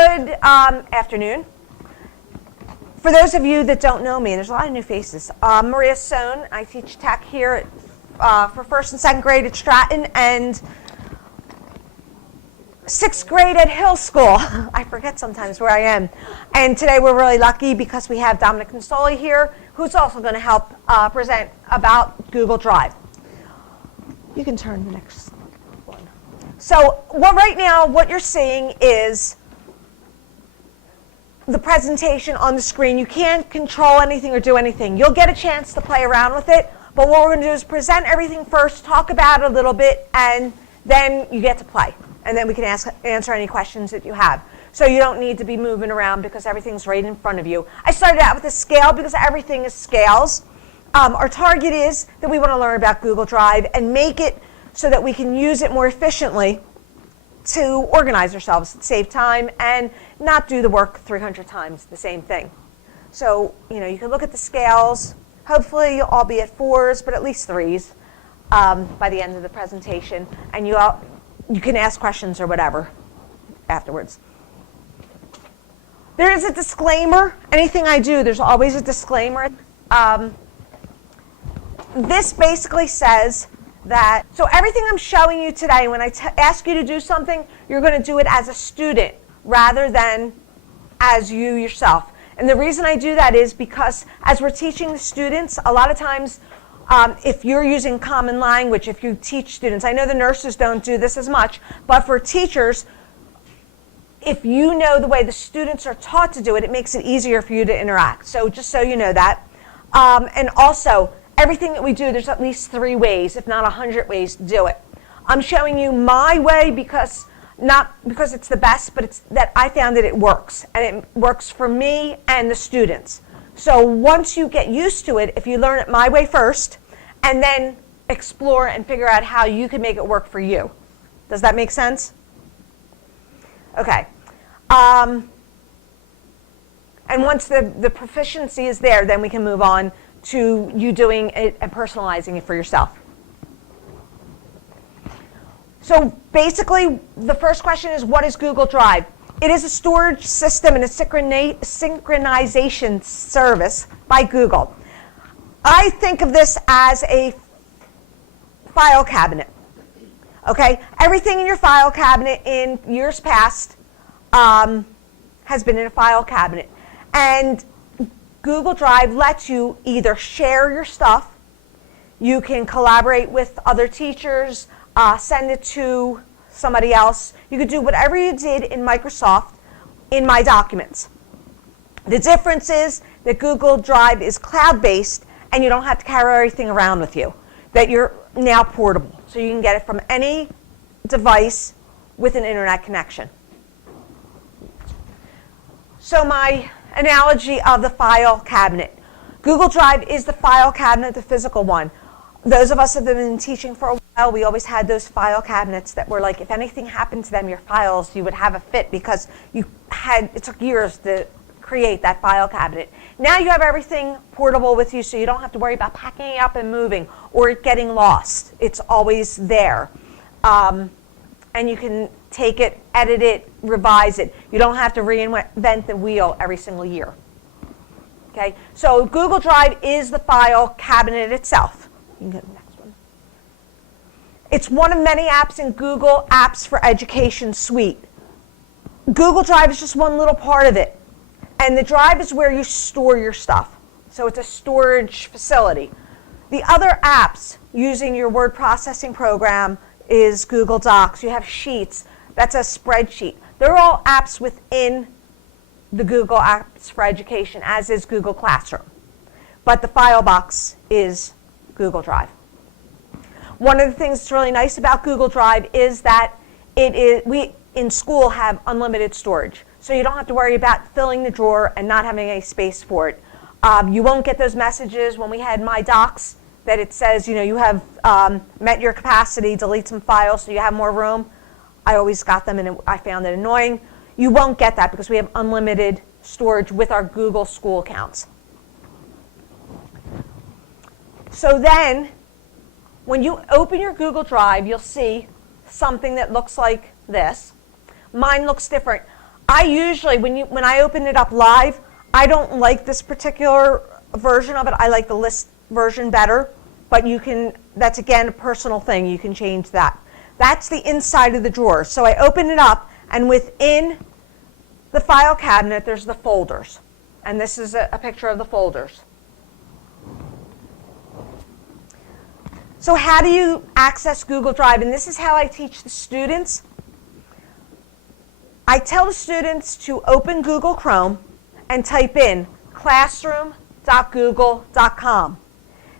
Good afternoon. For those of you that don't know me, there's a lot of new faces. Maria Sohn. I teach tech here for first and second grade at Stratton and sixth grade at Hill School. I forget sometimes where I am. And today we're really lucky because we have Dominic Consoli here, who's also going to help present about Google Drive. You can turn the next one. So right now what you're seeing is the presentation on the screen. You can't control anything or do anything. You'll get a chance to play around with it, but what we're going to do is present everything first, talk about it a little bit, and then you get to play. And then we can answer any questions that you have. So you don't need to be moving around because everything's right in front of you. I started out with a scale because everything is scales. Our target is that we want to learn about Google Drive and make it so that we can use it more efficiently to organize ourselves, save time, and not do the work 300 times the same thing. So, you can look at the scales. Hopefully you'll all be at 4s, but at least 3s by the end of the presentation. And you can ask questions or whatever afterwards. There is a disclaimer. Anything I do, there's always a disclaimer. This basically says that, so everything I'm showing you today, when I ask you to do something, you're going to do it as a student rather than as you yourself. And the reason I do that is because as we're teaching the students, a lot of times if you're using common language, if you teach students, I know the nurses don't do this as much, but for teachers, if you know the way the students are taught to do it, it makes it easier for you to interact. So just so you know that. And also, everything that we do, there's at least 3 ways, if not 100 ways to do it. I'm showing you my way because, not because it's the best, but it's that I found that it works. And it works for me and the students. So once you get used to it, if you learn it my way first, and then explore and figure out how you can make it work for you. Does that make sense? Okay. And once the proficiency is there, then we can move on to you doing it and personalizing it for yourself. So basically, the first question is, what is Google Drive? It is a storage system and a synchronization service by Google. I think of this as a file cabinet. Okay? Everything in your file cabinet in years past has been in a file cabinet. And Google Drive lets you either share your stuff, you can collaborate with other teachers, send it to somebody else. You could do whatever you did in Microsoft in My Documents. The difference is that Google Drive is cloud-based and you don't have to carry everything around with you, that you're now portable. So you can get it from any device with an internet connection. So my analogy of the file cabinet. Google Drive is the file cabinet, the physical one. Those of us that have been teaching for a while, we always had those file cabinets that were like, if anything happened to them, your files, you would have a fit because it took years to create that file cabinet. Now you have everything portable with you, so you don't have to worry about packing it up and moving or it getting lost. It's always there. And you can take it, edit it, revise it. You don't have to reinvent the wheel every single year. Okay? So Google Drive is the file cabinet itself. You can go to the next one. It's one of many apps in Google Apps for Education suite. Google Drive is just one little part of it. And the drive is where you store your stuff. So it's a storage facility. The other apps using your word processing program is Google Docs. You have Sheets. That's a spreadsheet. They're all apps within the Google Apps for Education, as is Google Classroom. But the file box is Google Drive. One of the things that's really nice about Google Drive is that we in school have unlimited storage. So you don't have to worry about filling the drawer and not having any space for it. You won't get those messages when we had My Docs that it says, you have met your capacity, delete some files so you have more room. I always got them and I found it annoying. You won't get that because we have unlimited storage with our Google School accounts. So then, when you open your Google Drive, you'll see something that looks like this. Mine looks different. I usually, when I open it up live, I don't like this particular version of it. I like the list version better, but that's again a personal thing. You can change that. That's the inside of the drawer. So I open it up, and within the file cabinet, there's the folders. And this is a picture of the folders. So how do you access Google Drive? And this is how I teach the students. I tell the students to open Google Chrome and type in classroom.google.com.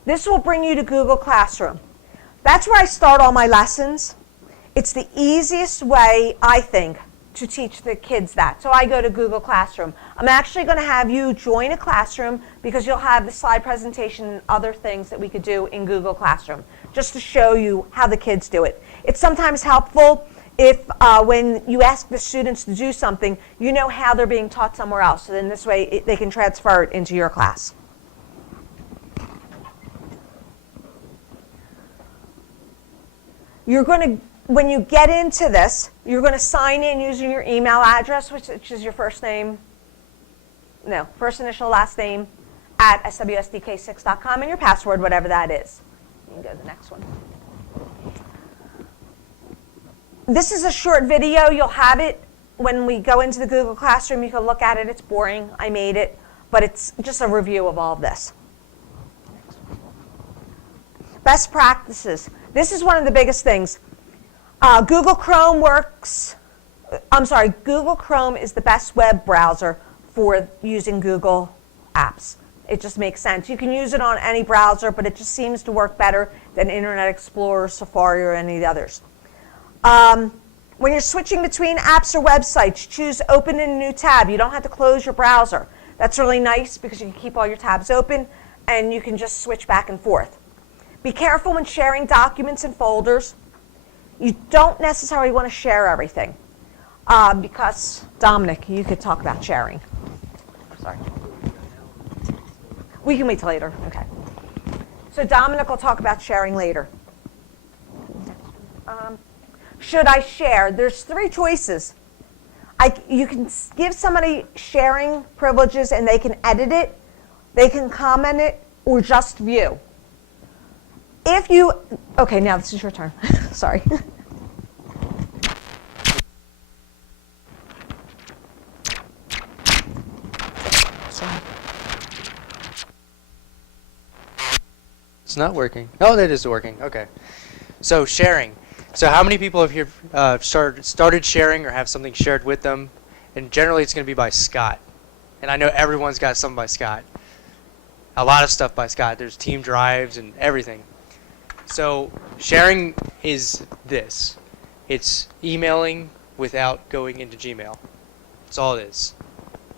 This will bring you to Google Classroom. That's where I start all my lessons. It's the easiest way, I think, to teach the kids that. So I go to Google Classroom. I'm actually going to have you join a classroom because you'll have the slide presentation and other things that we could do in Google Classroom, just to show you how the kids do it. It's sometimes helpful if when you ask the students to do something, you know how they're being taught somewhere else. So then this way they can transfer it into your class. You're going to, when you get into this, you're going to sign in using your email address, which is your first initial, last name, at swsdk6.com, and your password, whatever that is. You can go to the next one. This is a short video. You'll have it when we go into the Google Classroom. You can look at it. It's boring. I made it, but it's just a review of all of this. Best practices. This is one of the biggest things. Google Chrome is the best web browser for using Google apps. It just makes sense. You can use it on any browser, but it just seems to work better than Internet Explorer, Safari, or any of the others. When you're switching between apps or websites, choose Open in a New Tab. You don't have to close your browser. That's really nice because you can keep all your tabs open and you can just switch back and forth. Be careful when sharing documents and folders. You don't necessarily want to share everything because, Dominic, you could talk about sharing. Sorry. We can wait till later. Okay. So Dominic will talk about sharing later. Should I share? There's three choices. You can give somebody sharing privileges and they can edit it, they can comment it, or just view. Okay, now this is your turn. Sorry. It's not working. Oh, that is working. Okay. So sharing. So how many people have here started sharing or have something shared with them? And generally it's going to be by Scott. And I know everyone's got something by Scott. A lot of stuff by Scott. There's team drives and everything. So sharing is this. It's emailing without going into Gmail. That's all it is.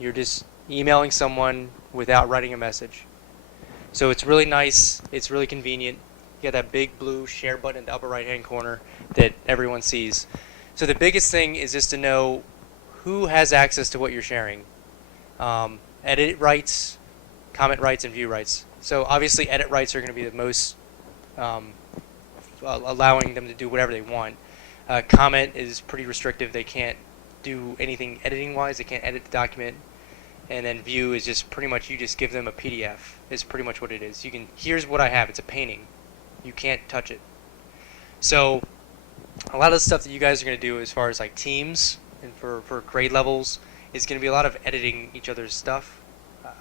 You're just emailing someone without writing a message. So it's really nice. It's really convenient. You got that big blue share button in the upper right hand corner that everyone sees. So the biggest thing is just to know who has access to what you're sharing. Edit rights, comment rights, and view rights. So obviously edit rights are going to be the most allowing them to do whatever they want. Comment is pretty restrictive. They can't do anything editing wise. They can't edit the document. And then view is just pretty much you just give them a PDF is pretty much what it is. Here's what I have. It's a painting. You can't touch it. So a lot of the stuff that you guys are going to do as far as like teams and for grade levels is going to be a lot of editing each other's stuff.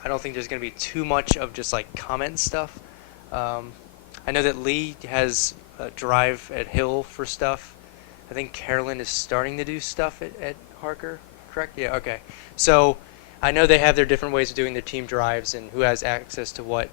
I don't think there's going to be too much of just like comment stuff. I know that Lee has a drive at Hill for stuff. I think Carolyn is starting to do stuff at Harker, correct? Yeah, okay. So I know they have their different ways of doing their team drives and who has access to what.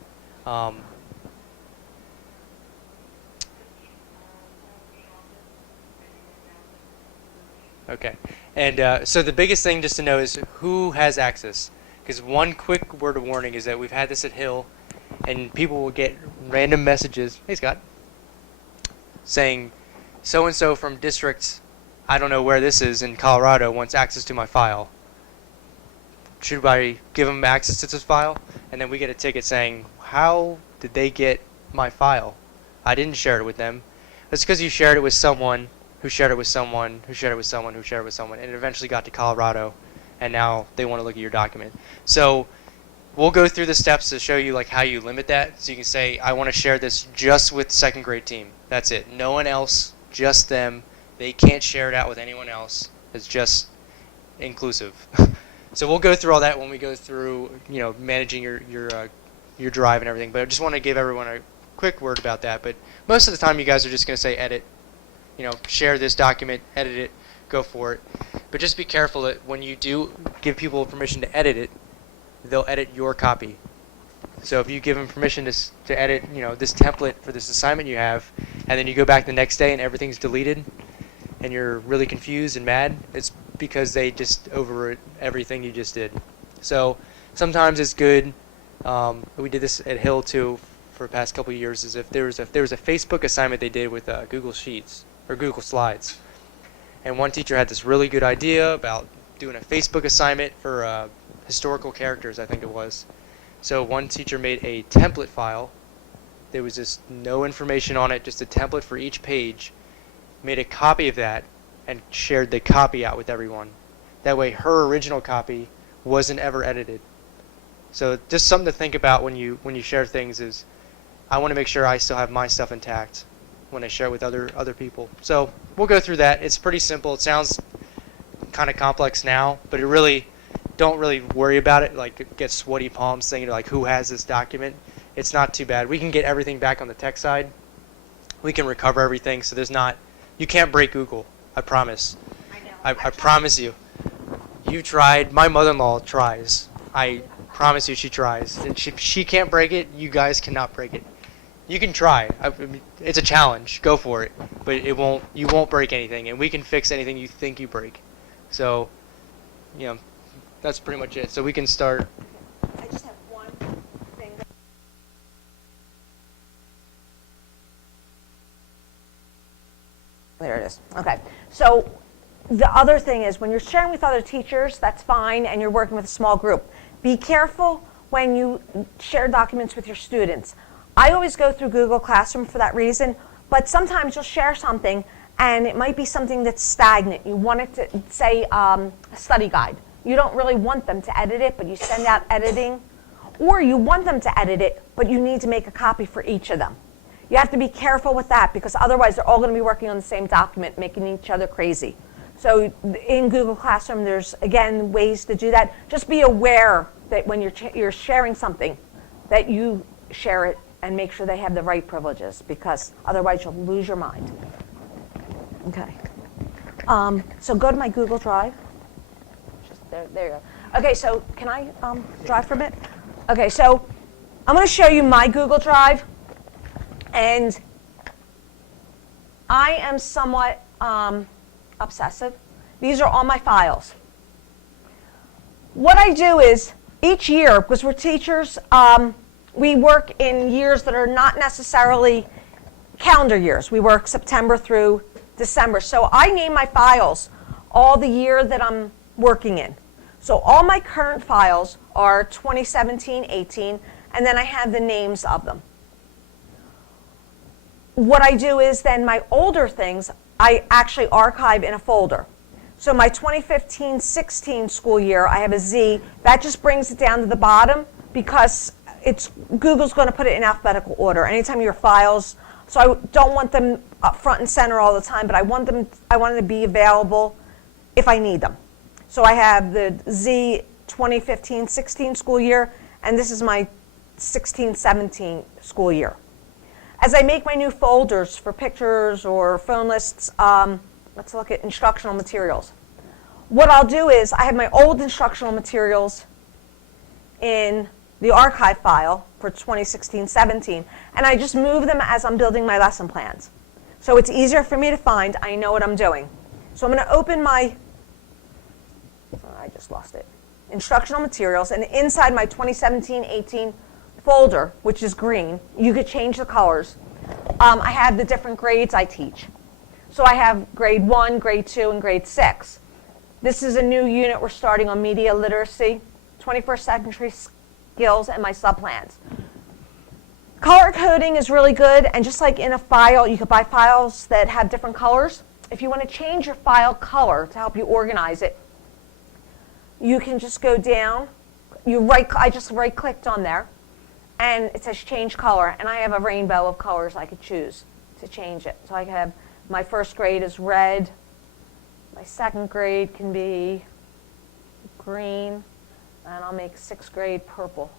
Okay, and so the biggest thing just to know is who has access. Because one quick word of warning is that we've had this at Hill, and people will get random messages. Hey, Scott. Saying, so-and-so from district, I don't know where this is, in Colorado, wants access to my file. Should I give them access to this file? And then we get a ticket saying, how did they get my file? I didn't share it with them. It's because you shared it with someone, who shared it with someone, who shared it with someone, who shared it with someone, and it eventually got to Colorado. and now they want to look at your document. So we'll go through the steps to show you like how you limit that. So you can say, I want to share this just with second grade team. That's it. No one else, just them. They can't share it out with anyone else. It's just inclusive. So we'll go through all that when we go through, managing your drive and everything. But I just want to give everyone a quick word about that. But most of the time, you guys are just going to say edit, share this document, edit it, go for it. But just be careful that when you do give people permission to edit it, they'll edit your copy. So if you give them permission to edit, this template for this assignment you have, and then you go back the next day and everything's deleted, and you're really confused and mad, it's because they just overwrote everything you just did. So sometimes it's good. We did this at Hill too for the past couple of years. Is if there was a Facebook assignment they did with Google Sheets or Google Slides, and one teacher had this really good idea about doing a Facebook assignment for historical characters, I think it was. So one teacher made a template file. There was just no information on it, just a template for each page. Made a copy of that and shared the copy out with everyone. That way her original copy wasn't ever edited. So just something to think about when you share things is, I want to make sure I still have my stuff intact when I share it with other people. So we'll go through that. It's pretty simple. It sounds kind of complex now, but don't really worry about it. Like get sweaty palms thinking like, who has this document? It's not too bad. We can get everything back on the tech side. We can recover everything. So you can't break Google. I promise. I know. I promise you. You tried. My mother-in-law tries. I promise you she tries. And she can't break it. You guys cannot break it. You can try. I mean, it's a challenge. Go for it. But you won't break anything. And we can fix anything you think you break. So, that's pretty much it. So we can start. I just have one thing. There it is. Okay. So the other thing is when you're sharing with other teachers, that's fine, and you're working with a small group. Be careful when you share documents with your students. I always go through Google Classroom for that reason, but sometimes you'll share something, and it might be something that's stagnant. You want it to say a study guide. You don't really want them to edit it, but you send out editing. Or you want them to edit it, but you need to make a copy for each of them. You have to be careful with that because otherwise they're all going to be working on the same document, making each other crazy. So in Google Classroom, there's, again, ways to do that. Just be aware that when you're sharing something, that you share it and make sure they have the right privileges because otherwise you'll lose your mind. Okay. So go to my Google Drive. There you go. Okay, so can I drive for a bit? Okay, so I'm going to show you my Google Drive, and I am somewhat obsessive. These are all my files. What I do is each year, because we're teachers, we work in years that are not necessarily calendar years. We work September through December. So I name my files all the year that I'm working in. So all my current files are 2017, 18, and then I have the names of them. What I do is then my older things, I actually archive in a folder. So my 2015-16 school year, I have a Z. That just brings it down to the bottom because Google's going to put it in alphabetical order. Anytime your files, so I don't want them up front and center all the time, but I want them to be available if I need them. So I have the Z 2015-16 school year, and this is my 16-17 school year. As I make my new folders for pictures or phone lists, let's look at instructional materials. What I'll do is I have my old instructional materials in the archive file for 2016-17, and I just move them as I'm building my lesson plans. So it's easier for me to find. I know what I'm doing. So I'm going to open my, I just lost it, instructional materials, and inside my 2017-18 folder, which is green, you could change the colors. I have the different grades I teach. So I have grade 1, grade 2, and grade 6. This is a new unit we're starting on media literacy, 21st century skills, and my subplans. Color coding is really good, and just like in a file, you could buy files that have different colors. If you want to change your file color to help you organize it, you can just go down. I just right clicked on there, and it says change color, and I have a rainbow of colors I could choose to change it. So I can have, my first grade is red, my second grade can be green, and I'll make sixth grade purple.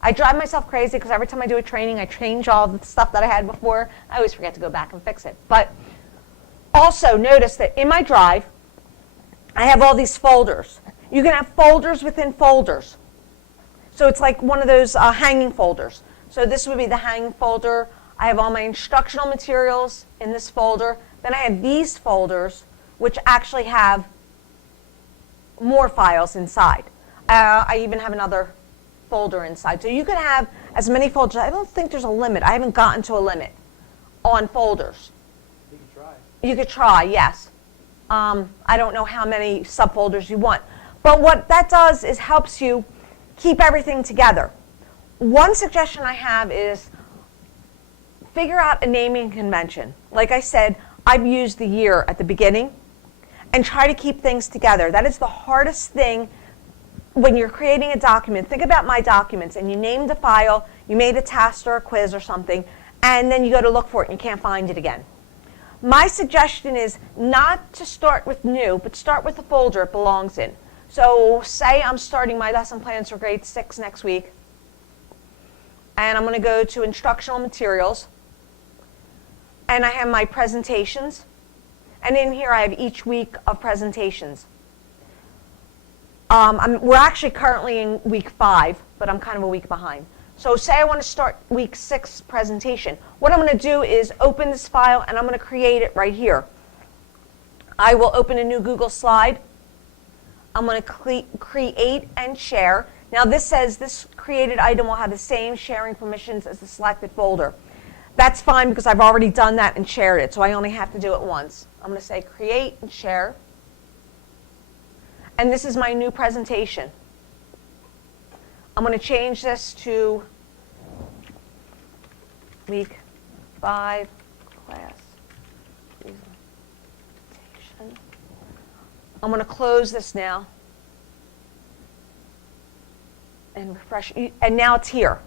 I drive myself crazy because every time I do a training, I change all the stuff that I had before. I always forget to go back and fix it. But also notice that in my drive, I have all these folders. You can have folders within folders. So it's like one of those hanging folders. So this would be the hanging folder. I have all my instructional materials in this folder. Then I have these folders, which actually have more files inside. I even have another folder inside. So you could have as many folders. I don't think there's a limit. I haven't gotten to a limit on folders. You can try. You could try, yes. I don't know how many subfolders you want. But what that does is helps you keep everything together. One suggestion I have is figure out a naming convention. Like I said, I've used the year at the beginning and try to keep things together. That is the hardest thing when you're creating a document. Think about my documents, and you named a file, you made a test or a quiz or something, and then you go to look for it and you can't find it again. My suggestion is not to start with new, but start with the folder it belongs in. So say I'm starting my lesson plans for grade 6 next week, and I'm going to go to Instructional Materials, and I have my presentations, and in here I have each week of presentations. We're actually currently in week 5, but I'm kind of a week behind. So say I want to start week 6 presentation. What I'm going to do is open this file, and I'm going to create it right here. I will open a new Google slide. I'm going to create and share. Now this says this created item will have the same sharing permissions as the selected folder. That's fine because I've already done that and shared it, so I only have to do it once. I'm going to say create and share. And this is my new presentation. I'm going to change this to week 5 class presentation. I'm going to close this now and refresh. And now it's here.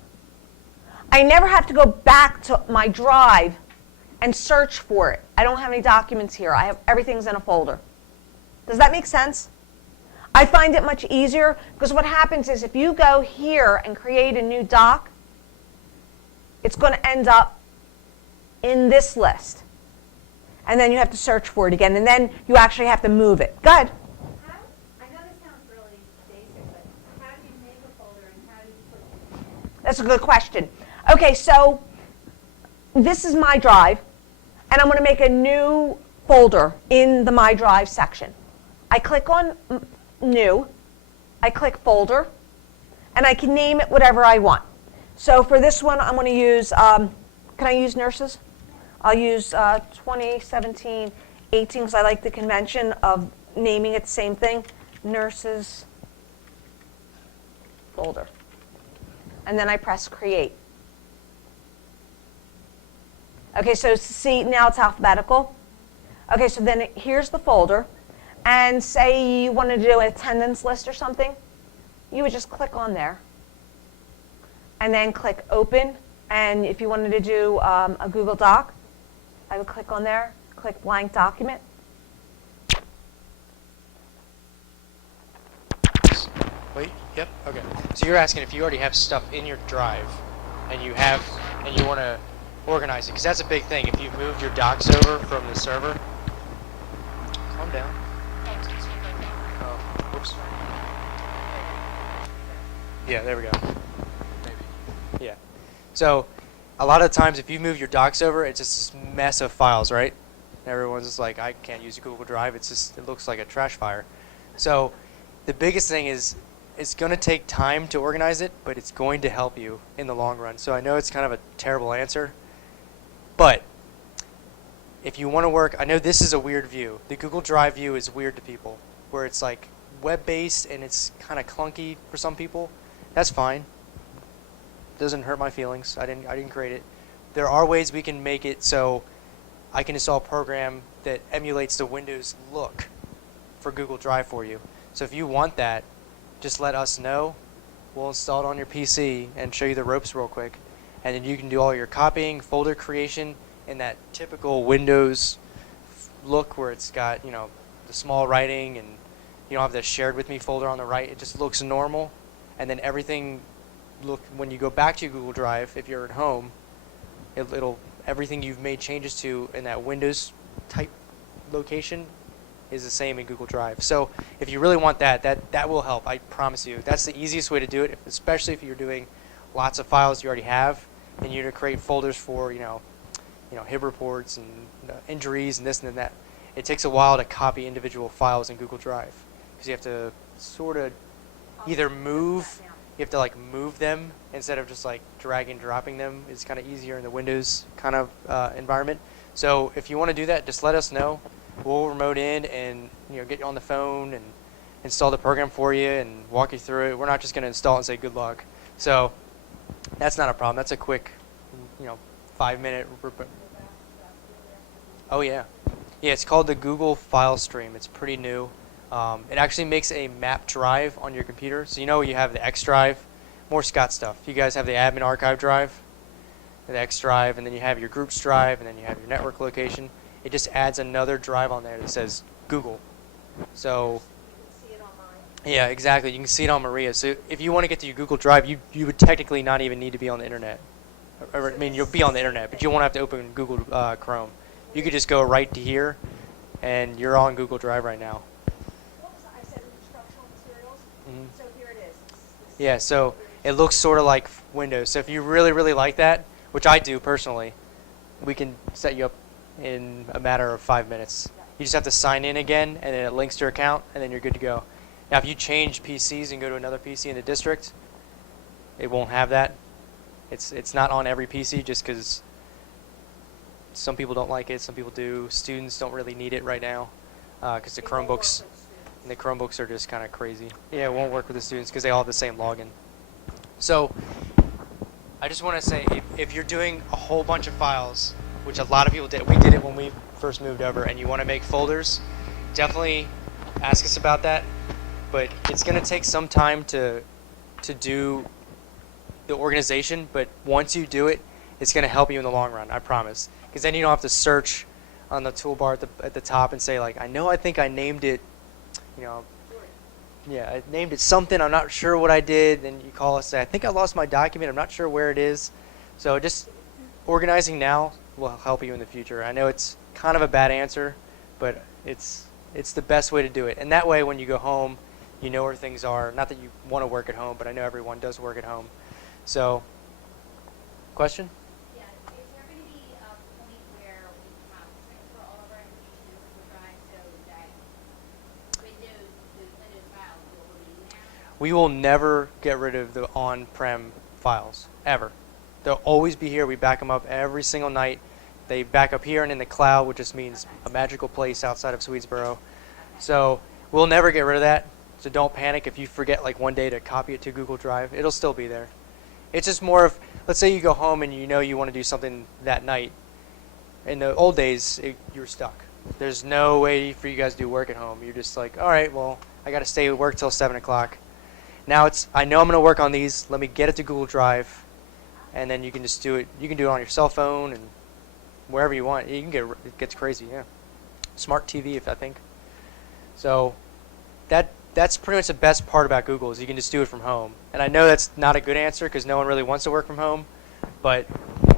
I never have to go back to my drive and search for it. I don't have any documents here. I have everything's in a folder. Does that make sense? I find it much easier because what happens is if you go here and create a new doc, it's going to end up in this list. And then you have to search for it again, and then you actually have to move it. Go ahead. I know this sounds really basic, but how do you make a folder and how do you put it? That's a good question. Okay, so this is my drive, and I'm going to make a new folder in the My Drive section. I click on New, I click Folder, and I can name it whatever I want. So for this one, I'm going to use, can I use nurses? I'll use 2017-18 because I like the convention of naming it the same thing, nurses folder. And then I press Create. Okay, so see, now it's alphabetical. Okay, so then here's the folder. And say you want to do an attendance list or something, you would just click on there. And then click Open. And if you wanted to do a Google Doc, I would click on there, click Blank Document. Wait, yep, okay. So you're asking if you already have stuff in your drive and you want to organize it, because that's a big thing. If you moved your docs over from the server, calm down. Oh, whoops. Yeah, there we go. Maybe. Yeah. So a lot of times if you move your docs over, it's just this mess of files, right? Everyone's just like, I can't use a Google Drive. It looks like a trash fire. So the biggest thing is it's going to take time to organize it, but it's going to help you in the long run. So I know it's kind of a terrible answer, but if you want to work, I know this is a weird view. The Google Drive view is weird to people, where it's like web-based and it's kind of clunky for some people. That's fine. Doesn't hurt my feelings. I didn't create it. There are ways we can make it so I can install a program that emulates the Windows look for Google Drive for you. So if you want that, just let us know. We'll install it on your PC and show you the ropes real quick. And then you can do all your copying, folder creation in that typical Windows look where it's got, the small writing and you don't have the shared with me folder on the right. It just looks normal. And then everything, when you go back to your Google Drive, if you're at home, everything you've made changes to in that Windows type location is the same in Google Drive. So if you really want that will help. I promise you. That's the easiest way to do it, especially if you're doing lots of files you already have and you're to create folders for, HIB reports and injuries and this and that. It takes a while to copy individual files in Google Drive because you have to sort of either move, you have to move them instead of just dragging and dropping them. It's kind of easier in the Windows kind of environment. So if you want to do that, just let us know. We'll remote in and get you on the phone and install the program for you and walk you through it. We're not just going to install it and say good luck. So that's not a problem. That's a quick, 5-minute. Oh yeah, yeah. It's called the Google File Stream. It's pretty new. It actually makes a map drive on your computer. So you have the X drive, more Scott stuff. You guys have the admin archive drive, the X drive, and then you have your groups drive, and then you have your network location. It just adds another drive on there that says Google. So You can see it on mine. yeah, exactly. You can see it on Maria. So if you want to get to your Google Drive, you would technically not even need to be on the internet. I mean, you'll be on the internet, but you won't have to open Google Chrome. You could just go right to here, and you're on Google Drive right now. What was I said? Instructional Materials. Mhm. So here it is. Yeah, so it looks sort of like Windows. So if you really, really like that, which I do personally, we can set you up in a matter of 5 minutes. You just have to sign in again, and then it links to your account, and then you're good to go. Now, if you change PCs and go to another PC in the district, it won't have that. It's not on every PC just because some people don't like it, some people do. Students don't really need it right now because the Chromebooks are just kind of crazy. Yeah, it won't work with the students because they all have the same login. So I just want to say, if you're doing a whole bunch of files, which a lot of people did, we did it when we first moved over, and you want to make folders, definitely ask us about that. But it's going to take some time to do the organization, but once you do it, it's going to help you in the long run, I promise. Because then you don't have to search on the toolbar at the top and say, I think I named it, yeah, I named it something, I'm not sure what I did. Then you call us and say, I think I lost my document, I'm not sure where it is. So just organizing now will help you in the future. I know it's kind of a bad answer, but it's the best way to do it. And that way, when you go home, you know where things are. Not that you want to work at home, but I know everyone does work at home. So, question? Yeah, is there going to be a point where we transfer all of our information to Google Drive so that those Windows files will remain there? We will never get rid of the on-prem files, ever. They'll always be here. We back them up every single night. They back up here and in the cloud, which just means a magical place outside of Swedesboro. So we'll never get rid of that. So don't panic if you forget one day to copy it to Google Drive. It'll still be there. It's just more of, let's say you go home and you want to do something that night. In the old days, you were stuck. There's no way for you guys to do work at home. You're just like, all right, well, I got to stay at work till 7 o'clock. Now I know I'm going to work on these. Let me get it to Google Drive. And then you can just do it. You can do it on your cell phone and wherever you want. You can it gets crazy, yeah. Smart TV, I think. So that's pretty much the best part about Google is you can just do it from home. And I know that's not a good answer because no one really wants to work from home. But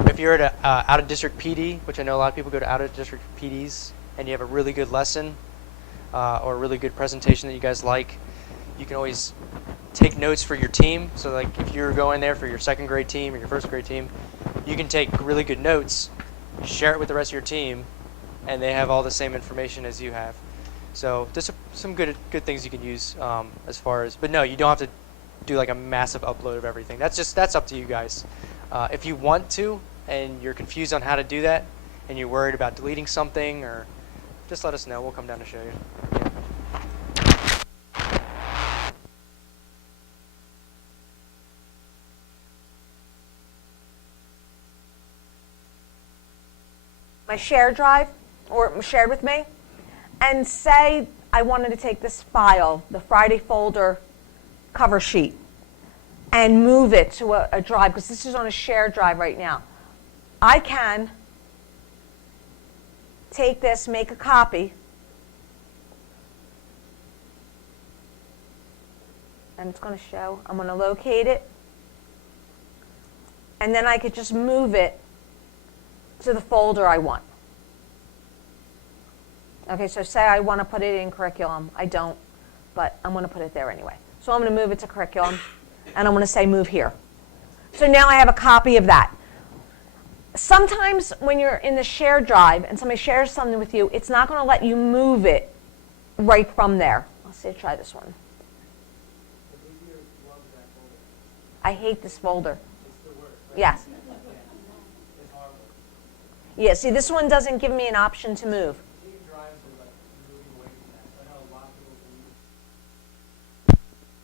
if you're at a out-of-district PD, which I know a lot of people go to out-of-district PDs, and you have a really good lesson or a really good presentation that you guys like, you can always take notes for your team. So if you're going there for your second grade team or your first grade team, you can take really good notes, share it with the rest of your team, and they have all the same information as you have. So there's some good things you can use as far as, but no, you don't have to do a massive upload of everything. That's up to you guys. If you want to and you're confused on how to do that and you're worried about deleting something, or just let us know. We'll come down to show you. Yeah. My shared drive or shared with me, and say I wanted to take this file, the Friday folder cover sheet, and move it to a drive, because this is on a shared drive right now. I can take this, make a copy, and it's going to show. I'm going to locate it, and then I could just move it to the folder I want. Okay, so say I want to put it in curriculum. I don't, but I'm going to put it there anyway. So I'm going to move it to curriculum, and I'm going to say move here. So now I have a copy of that. Sometimes when you're in the shared drive and somebody shares something with you, it's not going to let you move it right from there. Let's see, try this one. I hate this folder. Yes. Yeah, see, this one doesn't give me an option to move.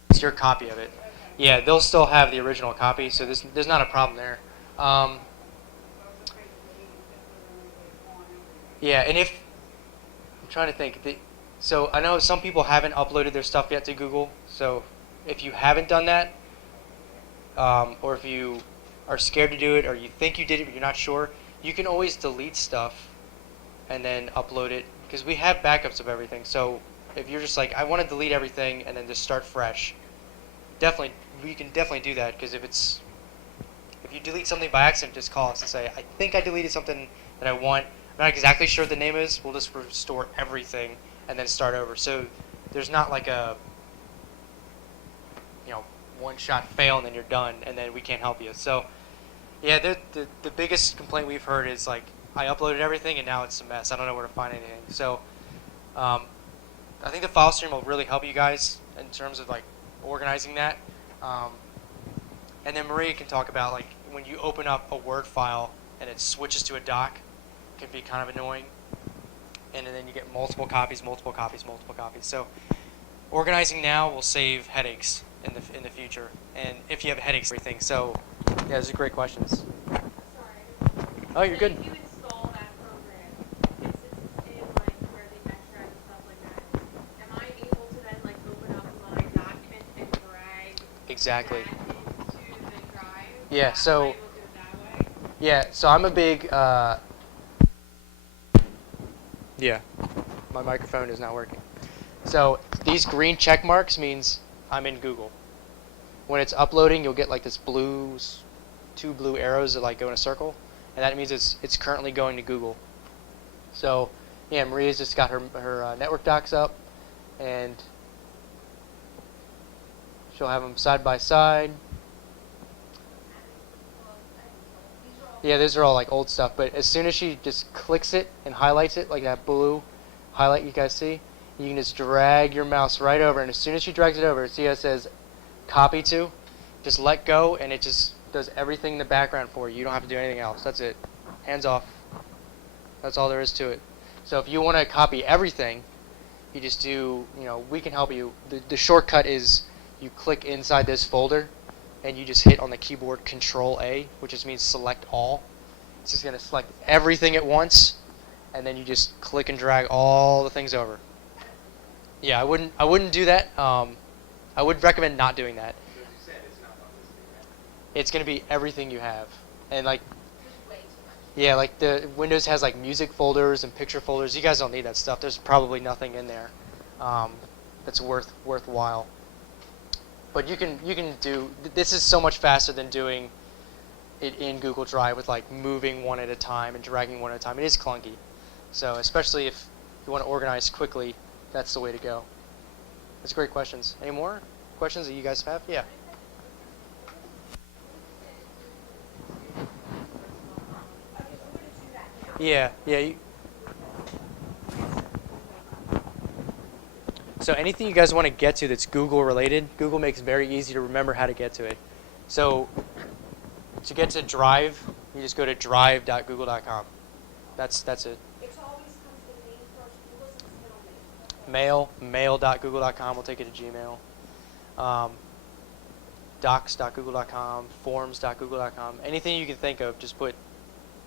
It's your copy of it. Yeah, they'll still have the original copy, so there's not a problem there. Yeah, and if I'm trying to think, so I know some people haven't uploaded their stuff yet to Google. So if you haven't done that, or if you are scared to do it, or you think you did it but you're not sure, you can always delete stuff and then upload it, because we have backups of everything. So if you're just like, I want to delete everything and then just start fresh, we can definitely do that. Because if you delete something by accident, just call us and say, I think I deleted something that I want. I'm not exactly sure what the name is. We'll just restore everything and then start over. So there's not like a one-shot fail and then you're done and then we can't help you. So yeah, the biggest complaint we've heard is like, I uploaded everything and now it's a mess. I don't know where to find anything. So I think the file stream will really help you guys in terms of like organizing that. And then Maria can talk about like when you open up a Word file and it switches to a doc, it can be kind of annoying. And then you get multiple copies. So organizing now will save headaches in the future. And if you have headaches, everything. So yeah, those are great questions. Sorry. Oh, you're good. If you install that program, it sits in like where the extract and stuff like that. Am I able to then like open up my document and drag Exactly. that into the drive? Yeah. Am I So able to do it that way? yeah. So I'm a big. Yeah. My microphone is not working. So these green check marks means I'm in Google. When it's uploading, you'll get like this two blue arrows that like go in a circle, and that means it's currently going to Google. So yeah, Maria's just got her network docs up, and she'll have them side by side. Yeah, those are all like old stuff, but as soon as she just clicks it and highlights it, like that blue highlight you guys see, you can just drag your mouse right over, and as soon as she drags it over, see how it says copy to? Just let go, and it just does everything in the background for you. You don't have to do anything else. That's it. Hands off. That's all there is to it. So if you want to copy everything, you just do, we can help you. The shortcut is you click inside this folder, and you just hit on the keyboard Control-A, which just means select all. It's just going to select everything at once, and then you just click and drag all the things over. Yeah, I wouldn't do that. I would recommend not doing that. It's going to be everything you have. And like, yeah, like the Windows has like music folders and picture folders. You guys don't need that stuff. There's probably nothing in there that's worthwhile. But you can do, this is so much faster than doing it in Google Drive with like moving one at a time and dragging one at a time. It is clunky. So especially if you want to organize quickly, that's the way to go. That's great questions. Any more questions that you guys have? Yeah. Yeah. So anything you guys want to get to that's Google related, Google makes it very easy to remember how to get to it. So to get to Drive, you just go to drive.google.com. That's it. It always comes to the name first. Google is its middle name. Mail.google.com will take you to Gmail. Docs.google.com, forms.google.com. Anything you can think of, just put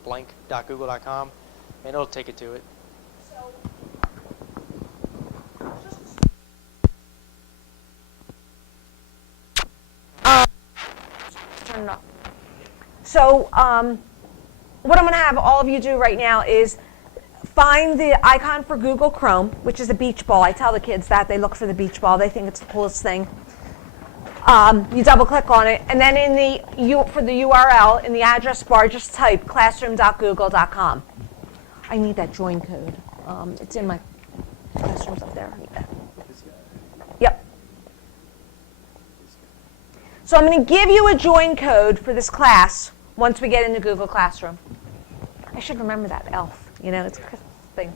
blank.google.com, and it'll take it to it. So, just So what I'm going to have all of you do right now is find the icon for Google Chrome, which is a beach ball. I tell the kids that. They look for the beach ball. They think it's the coolest thing. You double click on it, and then for the URL, in the address bar, just type classroom.google.com. I need that join code. It's in my classrooms up there. I need that. Yep. So I'm going to give you a join code for this class once we get into Google Classroom. I should remember that, ELF. You know, it's a thing.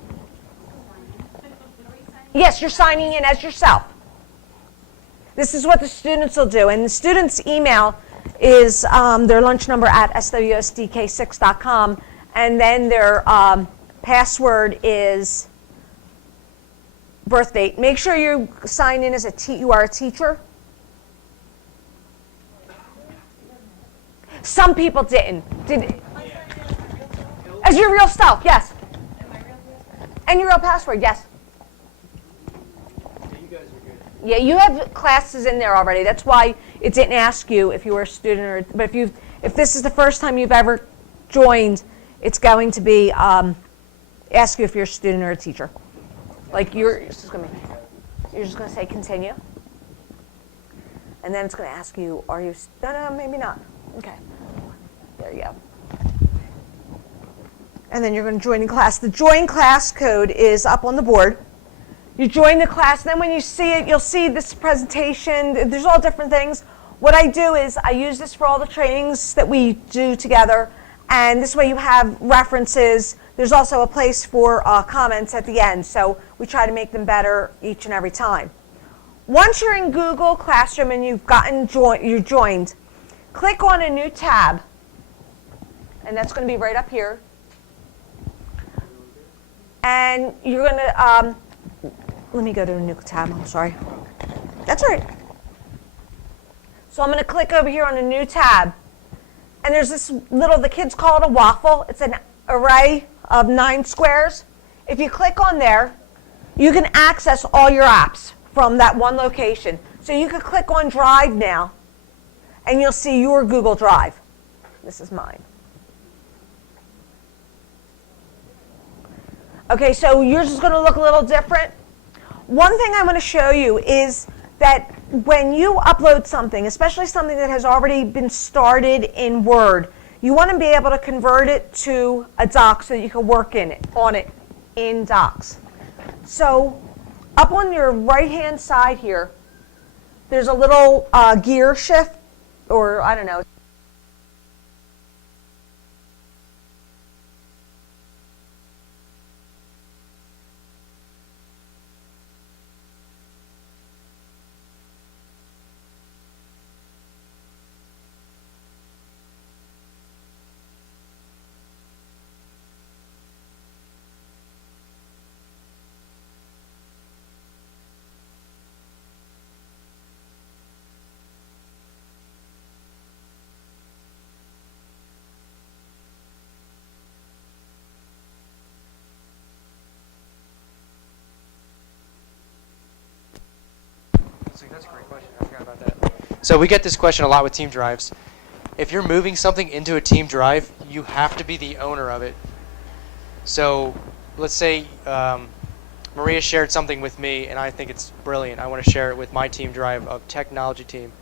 Yes, you're signing in as yourself. This is what the students will do. And the students' email is their lunch number at swsdk6.com. And then their password is birth date. Make sure you sign in as you are a teacher. Some people didn't. As your real self, yes. And your real password, yes. Yeah, you have classes in there already. That's why it didn't ask you if you were a student but if this is the first time you've ever joined, it's going to be ask you if you're a student or a teacher. Like you're just going to say continue. And then it's going to ask you, are you no, maybe not. Okay. There you go. And then you're going to join the class. The join class code is up on the board. You join the class, then when you see it, you'll see this presentation. There's all different things. What I do is I use this for all the trainings that we do together, and this way you have references. There's also a place for comments at the end, so we try to make them better each and every time. Once you're in Google Classroom and you've you're joined, click on a new tab, and that's going to be right up here. And you're going to, let me go to a new tab, I'm sorry. That's all right. So I'm going to click over here on a new tab. And there's this the kids call it a waffle. It's an array of 9 squares. If you click on there, you can access all your apps from that one location. So you can click on Drive now, and you'll see your Google Drive. This is mine. Okay, so yours is going to look a little different. One thing I'm going to show you is that when you upload something, especially something that has already been started in Word, you want to be able to convert it to a doc so that you can work on it in Docs. So up on your right-hand side here, there's a little gear shift, or I don't know. That's a great question. I forgot about that. So we get this question a lot with team drives. If you're moving something into a team drive, you have to be the owner of it. So let's say Maria shared something with me, and I think it's brilliant. I want to share it with my team drive of technology team.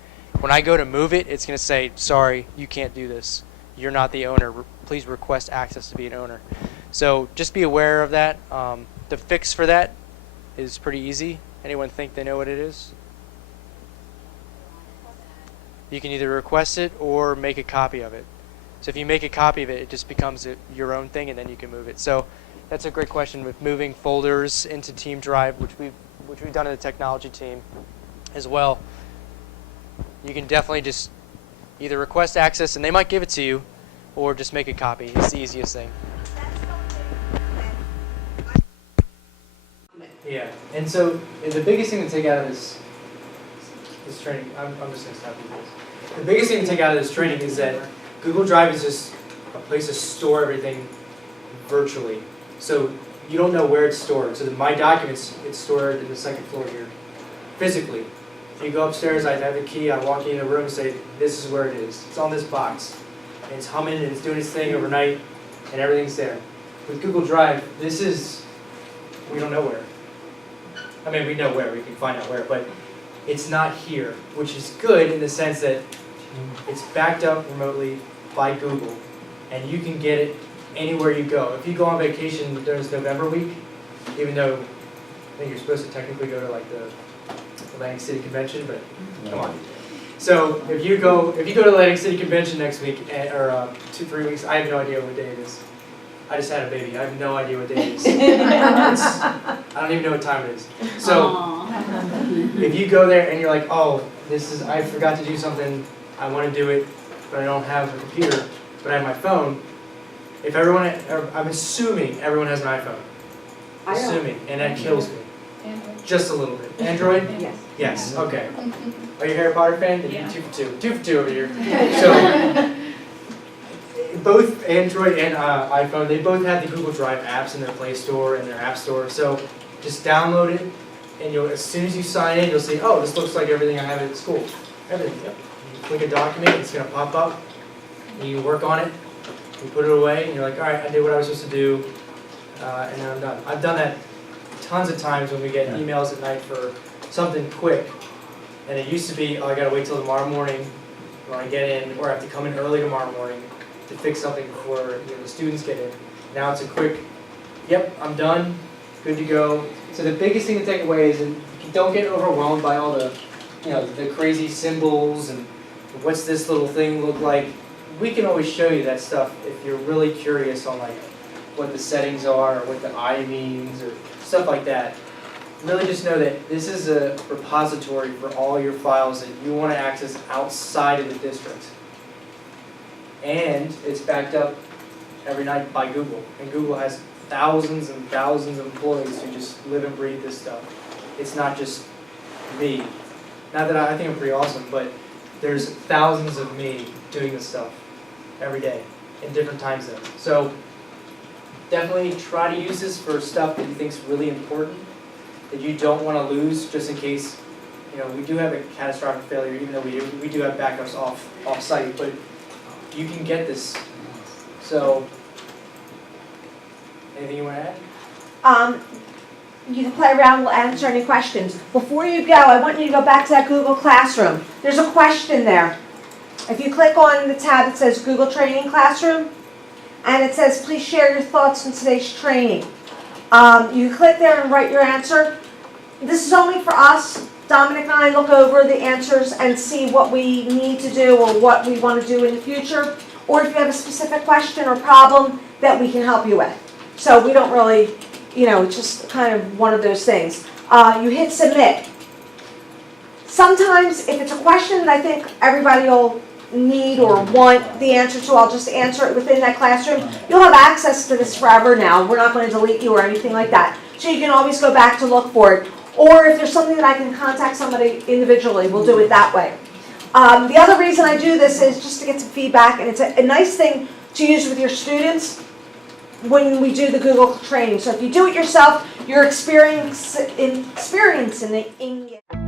When I go to move it, it's going to say, sorry, you can't do this. You're not the owner. Please request access to be an owner. So just be aware of that. The fix for that is pretty easy. Anyone think they know what it is? You can either request it or make a copy of it. So if you make a copy of it, it just becomes your own thing, and then you can move it. So that's a great question with moving folders into Team Drive, which we've done in the technology team as well. You can definitely just either request access, and they might give it to you, or just make a copy. It's the easiest thing. Yeah, and so the biggest thing to take out of this training, I'm just going to stop with this. The biggest thing to take out of this training is that Google Drive is just a place to store everything virtually. So you don't know where it's stored. So my documents, it's stored in the second floor here, physically. If you go upstairs, I have a key, I walk in a room and say, this is where it is. It's on this box. and it's humming and it's doing its thing overnight, and everything's there. With Google Drive, we don't know where. I mean, we know where, we can find out where, but it's not here, which is good in the sense that it's backed up remotely by Google, and you can get it anywhere you go. If you go on vacation during this November week, even though I think you're supposed to technically go to like the Atlantic City Convention, but come on. So if you go to the Atlantic City Convention next week, or 2-3 weeks, I have no idea what day it is. I just had a baby. I have no idea what day it is. I don't even know what time it is. So if you go there and you're like, oh, I forgot to do something, I want to do it, but I don't have a computer, but I have my phone. I'm assuming everyone has an iPhone. Assuming, and that kills me. Android. Just a little bit. Android? Yes. Yes, okay. Are you a Harry Potter fan? Yeah. 2 for 2. 2 for 2 over here. So, both Android and iPhone, they both have the Google Drive apps in their Play Store and their App Store. So, just download it, and as soon as you sign in, you'll see, oh, this looks like everything I have at school. Everything, yep. You click a document, it's going to pop up, and you work on it, you put it away, and you're like, all right, I did what I was supposed to do, and then I'm done. I've done that tons of times when we get emails at night for something quick, and it used to be, oh, I gotta wait till tomorrow morning when I get in, or I have to come in early tomorrow morning to fix something before the students get in. Now it's a quick, yep, I'm done, good to go. So the biggest thing to take away is that don't get overwhelmed by all the, the crazy symbols and what's this little thing look like. We can always show you that stuff if you're really curious on like what the settings are or what the I means or stuff like that. Really just know that this is a repository for all your files that you want to access outside of the district. And it's backed up every night by Google. And Google has thousands and thousands of employees who just live and breathe this stuff. It's not just me. Not that I think I'm pretty awesome, but there's thousands of me doing this stuff every day in different time zones. So definitely try to use this for stuff that you think is really important, that you don't want to lose, just in case, we do have a catastrophic failure, even though we do have backups off-site, but you can get this. So, anything you want to add? You can play around, we'll answer any questions. Before you go, I want you to go back to that Google Classroom. There's a question there. If you click on the tab that says Google Training Classroom, and it says, please share your thoughts on today's training. You click there and write your answer. This is only for us. Dominic and I look over the answers and see what we need to do or what we want to do in the future, or if you have a specific question or problem that we can help you with. So we don't really, it's just kind of one of those things. You hit submit. Sometimes if it's a question that I think everybody will need or want the answer to, I'll just answer it within that classroom. You'll have access to this forever now. We're not going to delete you or anything like that. So you can always go back to look for it. Or if there's something that I can contact somebody individually, we'll do it that way. The other reason I do this is just to get some feedback, and it's a nice thing to use with your students when we do the Google training. So if you do it yourself, you're experiencing it.